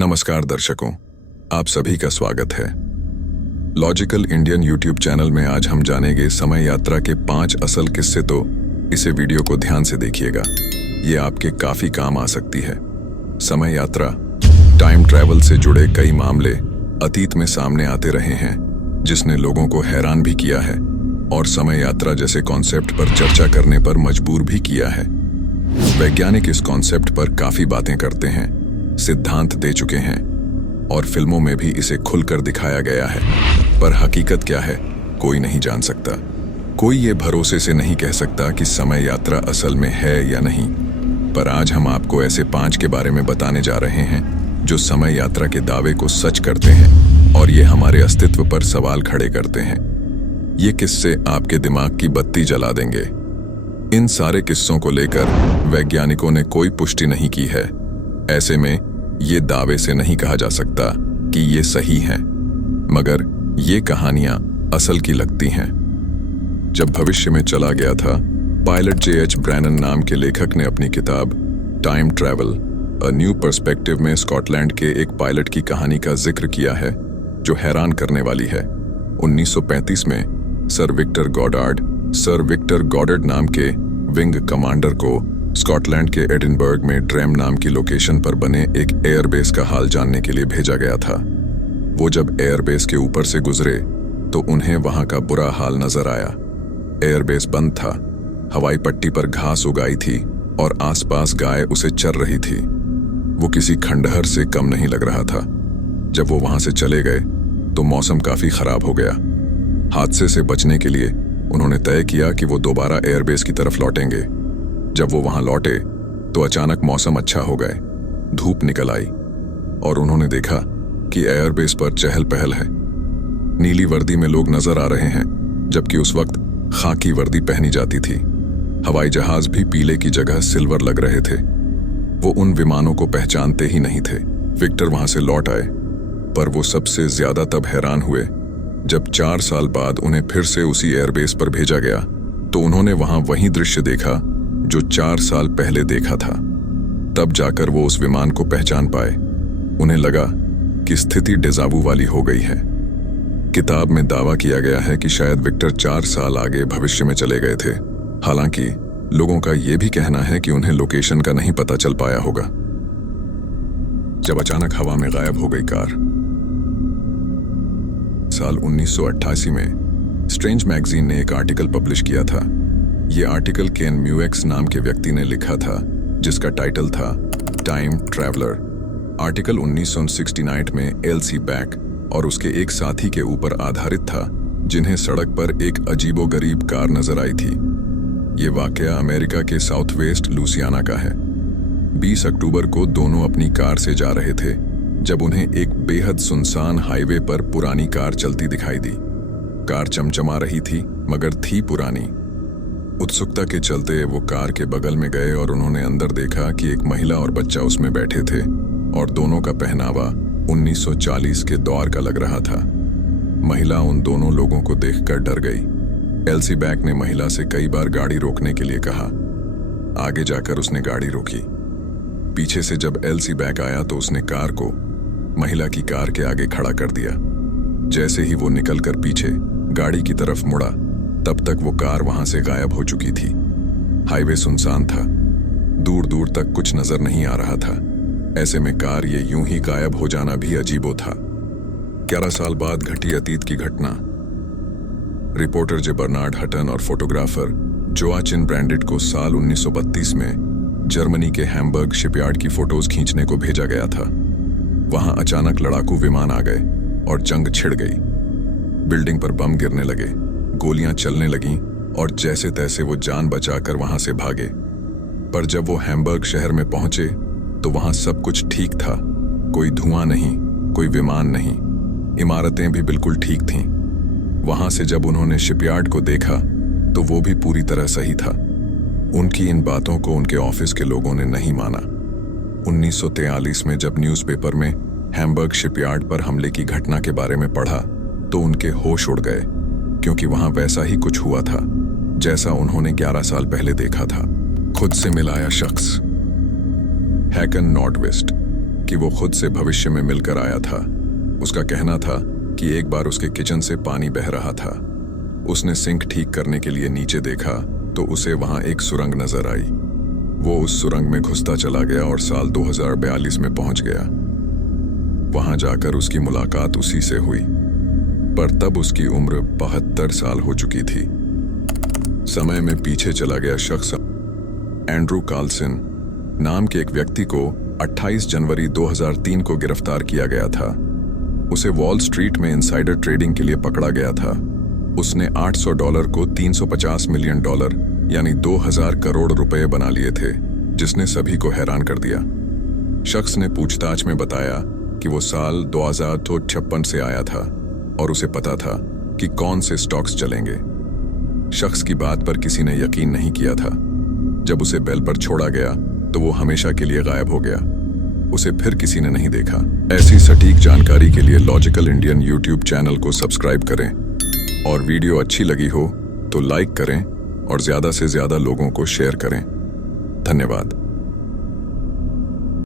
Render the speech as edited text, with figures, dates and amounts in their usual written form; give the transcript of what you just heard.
नमस्कार दर्शकों, आप सभी का स्वागत है। लॉजिकल इंडियन यूट्यूब चैनल में आज हम जानेंगे समय यात्रा के 5 असल किस्से। तो इसे वीडियो को ध्यान से देखिएगा, ये आपके काफी काम आ सकती है। समय यात्रा, टाइम ट्रैवल से जुड़े कई मामले अतीत में सामने आते रहे हैं, जिसने लोगों को हैरान भी किया है और समय यात्रा जैसे कॉन्सेप्ट पर चर्चा करने पर मजबूर भी किया है। वैज्ञानिक इस कॉन्सेप्ट पर काफी बातें करते हैं, सिद्धांत दे चुके हैं और फिल्मों में भी इसे खुलकर दिखाया गया है, पर हकीकत क्या है कोई नहीं जान सकता। कोई ये भरोसे से नहीं कह सकता कि समय यात्रा असल में है या नहीं। पर आज हम आपको ऐसे 5 के बारे में बताने जा रहे हैं जो समय यात्रा के दावे को सच करते हैं और ये हमारे अस्तित्व पर सवाल खड़े करते हैं। ये किस्से आपके दिमाग की बत्ती जला देंगे। इन सारे किस्सों को लेकर वैज्ञानिकों ने कोई पुष्टि नहीं की है। ऐसे में ये दावे से नहीं कहा जा सकता कि ये सही हैं, मगर ये कहानियां असल की लगती हैं। जब भविष्य में चला गया था, पायलट J.H. ब्रैनन नाम के लेखक ने अपनी किताब time travel a new perspective में स्कॉटलैंड के एक पायलट की कहानी का जिक्र किया है जो हैरान करने वाली है। 1935 में सर विक्टर गॉडार्ड नाम के विंग कमांडर को स्कॉटलैंड के एडिनबर्ग में ड्रेम नाम की लोकेशन पर बने एक एयरबेस का हाल जानने के लिए भेजा गया था। वो जब एयरबेस के ऊपर से गुजरे तो उन्हें वहां का बुरा हाल नजर आया। एयरबेस बंद था, हवाई पट्टी पर घास उगाई थी और आसपास गाय उसे चर रही थी। वो किसी खंडहर से कम नहीं लग रहा था। जब वो वहां से चले गए तो मौसम काफी खराब हो गया। हादसे से बचने के लिए उन्होंने तय किया कि वो दोबारा एयरबेस की तरफ लौटेंगे। जब वो वहां लौटे तो अचानक मौसम अच्छा हो गए, धूप निकल आई और उन्होंने देखा कि एयरबेस पर चहल पहल है। नीली वर्दी में लोग नजर आ रहे हैं, जबकि उस वक्त खाकी वर्दी पहनी जाती थी। हवाई जहाज भी पीले की जगह सिल्वर लग रहे थे। वो उन विमानों को पहचानते ही नहीं थे। विक्टर वहां से लौट आए, पर वो सबसे ज्यादा तब हैरान हुए जब 4 साल बाद उन्हें फिर से उसी एयरबेस पर भेजा गया तो उन्होंने वहां वही दृश्य देखा जो 4 साल पहले देखा था। तब जाकर वो उस विमान को पहचान पाए। उन्हें लगा कि स्थिति डेजावू वाली हो गई है। किताब में दावा किया गया है कि शायद विक्टर 4 साल आगे भविष्य में चले गए थे। हालांकि लोगों का यह भी कहना है कि उन्हें लोकेशन का नहीं पता चल पाया होगा। जब अचानक हवा में गायब हो गई कार। साल 1988 में स्ट्रेंज मैगजीन ने एक आर्टिकल पब्लिश किया था। ये आर्टिकल केन म्यूएक्स नाम के व्यक्ति ने लिखा था, जिसका टाइटल था टाइम ट्रैवलर। आर्टिकल 1969 में एलसी बैक और उसके एक साथी के ऊपर आधारित था, जिन्हें सड़क पर एक अजीबोगरीब कार नजर आई थी। ये वाकया अमेरिका के साउथ वेस्ट लुसियाना का है। 20 अक्टूबर को दोनों अपनी कार से जा रहे थे जब उन्हें एक बेहद सुनसान हाईवे पर पुरानी कार चलती दिखाई दी। कार चमचमा रही थी, मगर थी पुरानी। उत्सुकता के चलते वो कार के बगल में गए और उन्होंने अंदर देखा कि एक महिला और बच्चा उसमें बैठे थे और दोनों का पहनावा 1940 के दौर का लग रहा था। महिला उन दोनों लोगों को देखकर डर गई। एलसी बैक ने महिला से कई बार गाड़ी रोकने के लिए कहा। आगे जाकर उसने गाड़ी रोकी। पीछे से जब एलसी बैक आया तो उसने कार को महिला की कार के आगे खड़ा कर दिया। जैसे ही वो निकलकर पीछे गाड़ी की तरफ मुड़ा, तब तक वो कार वहां से गायब हो चुकी थी। हाईवे सुनसान था, दूर दूर तक कुछ नजर नहीं आ रहा था। ऐसे में कार ये यूं ही गायब हो जाना भी अजीबो था। 11 साल बाद घटी अतीत की घटना। रिपोर्टर जे बर्नार्ड हटन और फोटोग्राफर जोआचिन ब्रैंडेट को साल 1932 में जर्मनी के हैम्बर्ग शिपयार्ड की फोटोज खींचने को भेजा गया था। वहां अचानक लड़ाकू विमान आ गए और जंग छिड़ गई। बिल्डिंग पर बम गिरने लगे, गोलियां चलने लगीं और जैसे तैसे वो जान बचाकर वहां से भागे। पर जब वो हैम्बर्ग शहर में पहुंचे तो वहां सब कुछ ठीक था। कोई धुआं नहीं, कोई विमान नहीं, इमारतें भी बिल्कुल ठीक थीं। वहां से जब उन्होंने शिपयार्ड को देखा तो वो भी पूरी तरह सही था। उनकी इन बातों को उनके ऑफिस के लोगों ने नहीं माना। 1943 में जब न्यूज़पेपर में हैम्बर्ग शिपयार्ड पर हमले की घटना के बारे में पढ़ा तो उनके होश उड़ गए, क्योंकि वहां वैसा ही कुछ हुआ था जैसा उन्होंने 11 साल पहले देखा था। खुद से मिलाया शख्स। हैकन नॉर्डवेस्ट कि वो खुद से भविष्य में मिलकर आया था। उसका कहना था कि एक बार उसके किचन से पानी बह रहा था। उसने सिंक ठीक करने के लिए नीचे देखा तो उसे वहां एक सुरंग नजर आई। वो उस सुरंग में घुसता चला गया और साल 2042 में पहुंच गया। वहां जाकर उसकी मुलाकात उसी से हुई, पर तब उसकी उम्र 72 साल हो चुकी थी। समय में पीछे चला गया शख्स एंड्रू कार्लसन नाम के एक व्यक्ति को 28 जनवरी 2003 को गिरफ्तार किया गया था। उसे वॉल स्ट्रीट में इनसाइडर ट्रेडिंग के लिए पकड़ा गया था। उसने $800 को $350 मिलियन यानी 2000 करोड़ रुपए बना लिए थे, जिसने सभी को हैरान कर दिया। शख्स ने पूछताछ में बताया कि वो साल 2056 से आया था और उसे पता था कि कौन से स्टॉक्स चलेंगे। शख्स की बात पर किसी ने यकीन नहीं किया था। जब उसे बेल पर छोड़ा गया तो वो हमेशा के लिए गायब हो गया। उसे फिर किसी ने नहीं देखा। ऐसी सटीक जानकारी के लिए लॉजिकल इंडियन यूट्यूब चैनल को सब्सक्राइब करें और वीडियो अच्छी लगी हो तो लाइक करें और ज्यादा से ज्यादा लोगों को शेयर करें। धन्यवाद।